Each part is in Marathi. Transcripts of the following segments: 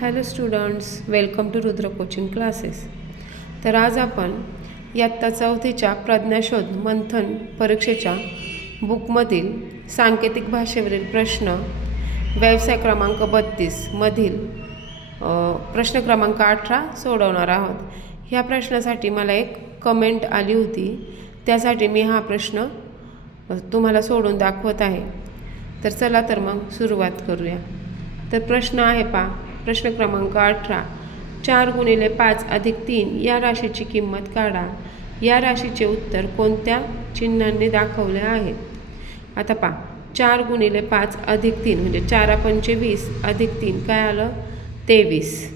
Hello students, welcome to Rudra coaching classes. तर आज आपण इयत्ता चौथीच्या प्रज्ञाशोध मंथन परीक्षेच्या बुकमधील सांकेतिक भाषेवरील प्रश्न व्यवसाय क्रमांक 32 मधील प्रश्न क्रमांक 18 सोडवणार आहोत. ह्या प्रश्नासाठी मला एक कमेंट आली होती, त्यासाठी मी हा प्रश्न तुम्हाला सोडून दाखवत आहे. तर चला तर मग सुरुवात करूया. तर प्रश्न आहे प्रश्न क्रमांक 18. 4 × 5 + 3 या राशीची किंमत काढा. या राशीचे उत्तर कोणत्या चिन्हांनी दाखवले आहेत? आता 4 × 5 + 3 म्हणजे 4 × 5 = 20 + 3 काय आलं? 23.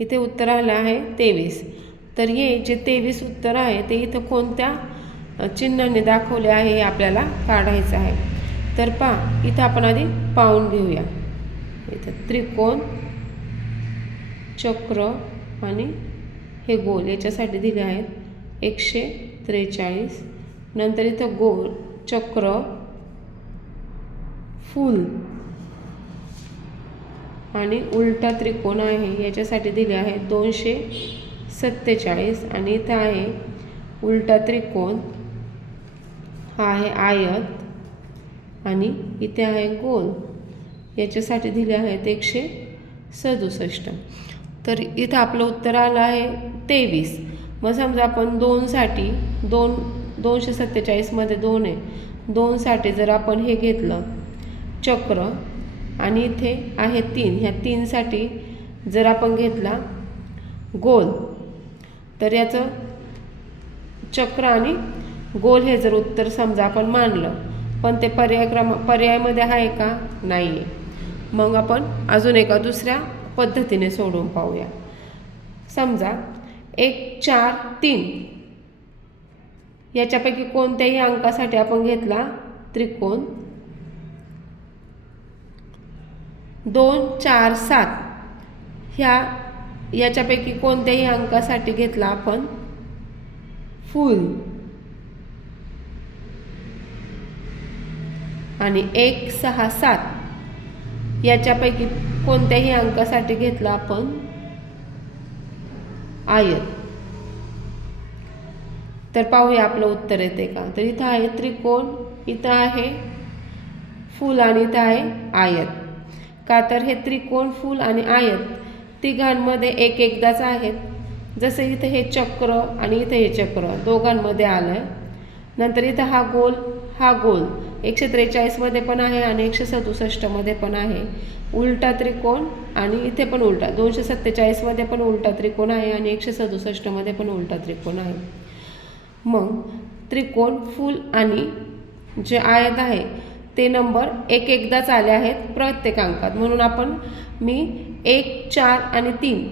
इथे उत्तर आलं आहे 23. तर हे जे 23 उत्तर आहे ते इथं कोणत्या चिन्हाने दाखवले आहे हे आपल्याला काढायचं आहे. तर इथं आपण आधी पाहून घेऊया. इथं त्रिकोण, चक्र आणि हे गोल याच्यासाठी दिले आहेत 143. नंतर इथं गोल, चक्र, फूल आणि उलटा त्रिकोण आहे याच्यासाठी दिले आहे 247. आणि इथं आहे उलटा त्रिकोण, हा आहे आयत आणि इथे आहे गोल याच्यासाठी दिले आहेत 167. तर इथं आपलं उत्तर आलं आहे 23. मग समजा आपण 2साठी 247 मध्ये 2 आहे, 2साठी जर आपण हे घेतलं चक्र आणि इथे आहे 3, ह्या 3साठी जर आपण घेतला गोल, तर याचं चक्र आणि गोल हे जर उत्तर समजा आपण मानलं, पण ते पर्यायामध्ये आहे का? नाही आहे. मग आपण अजून एका दुसऱ्या पद्धतीने सोडवून पाहूया. समजा 1, 4, 3 याच्यापैकी कोणत्याही अंकासाठी आपण घेतला त्रिकोण. 2, 4, 7 याच्यापैकी कोणत्याही अंकासाठी घेतला आपण फूल. आणि 1, 6, 7 याच्यापैकी कोणत्याही अंकासाठी घेतला आपण आयत. तर पाहूया आपलं उत्तर येते का. तर इथं आहे त्रिकोण, इथं आहे फूल आणि इथं आहे आयत. का तर हे त्रिकोण, फूल आणि आयत तिघांमध्ये एकदाच आहेत. जसं इथं हे चक्र आणि इथं हे चक्र दोघांमध्ये आलं आहे. नंतर इथं हा गोल 143 मध्ये पण आहे आणि 167 मध्ये पण आहे. उलटा त्रिकोण आणि इथे पण उलटा, 247 मध्ये पण उलटा त्रिकोण आहे आणि 167 मध्ये पण उलटा त्रिकोण आहे. मग त्रिकोण, फूल आणि जे आयत आहे ते नंबर एकदाच आले आहेत प्रत्येक अंकात. म्हणून मी 1, 4 आणि 3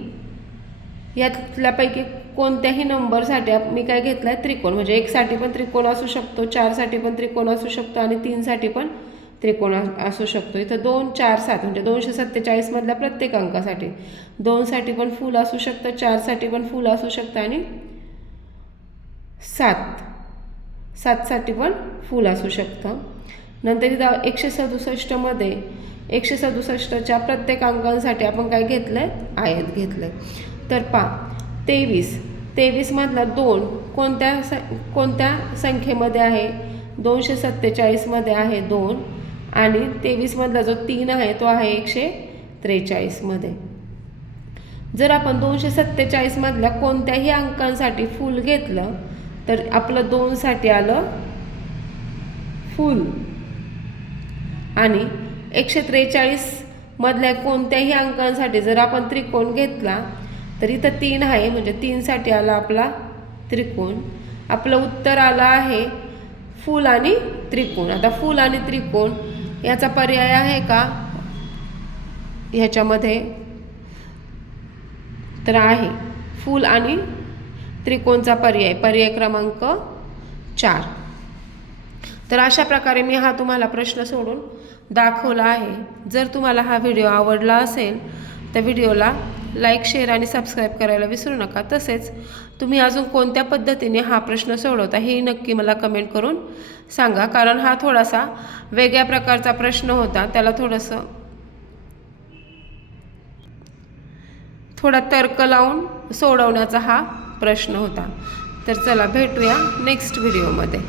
यातल्यापैकी कोणत्याही नंबरसाठी मी काय घेतलं आहे त्रिकोण. म्हणजे 1 साठी पण त्रिकोण असू शकतो, 4 साठी पण त्रिकोण असू शकतो आणि 3 साठी पण त्रिकोण असू शकतो. इथं 2, 4, 7 म्हणजे 247 मधल्या प्रत्येक अंकासाठी 2 साठी पण फूल असू शकतं, 4 साठी पण फूल असू शकतं आणि 7 साठी पण फूल असू शकतं. नंतर इथं 167 मध्ये 167च्या प्रत्येक अंकांसाठी आपण काय घेतलं आहे? आयत घेतलं आहे. तर 23 मधला 2 कोणत्या संख्येमध्ये आहे? 247 मध्ये आहे 2 आणि 23 मधला जो 3 आहे तो आहे 143 मध्ये. जर आपण 247 मधल्या कोणत्याही अंकांसाठी फूल घेतलं तर आपलं 2 साठी आलं फूल. आणि 143 मधल्या कोणत्याही अंकांसाठी जर आपण त्रिकोण घेतला तर इथं 3 आहे म्हणजे 3 साठी आला आपला त्रिकोण. आपलं उत्तर आलं आहे फूल आणि त्रिकोण. आता फूल आणि त्रिकोण याचा पर्याय आहे का ह्याच्यामध्ये? तर आहे फूल आणि त्रिकोणचा पर्याय क्रमांक 4. तर अशा प्रकारे मी तुम्हाला प्रश्न सोडून दाखवला आहे. जर तुम्हाला हा व्हिडिओ आवडला असेल तर व्हिडिओला लाईक, शेअर आणि सबस्क्राईब करायला विसरू नका. तसेच तुम्ही अजून कोणत्या पद्धतीने हा प्रश्न सोडवता हे नक्की मला कमेंट करून सांगा, कारण हा थोडासा वेगळ्या प्रकारचा प्रश्न होता. त्याला थोडा तर्क लावून सोडवण्याचा हा प्रश्न होता. तर चला भेटूया नेक्स्ट व्हिडिओमध्ये.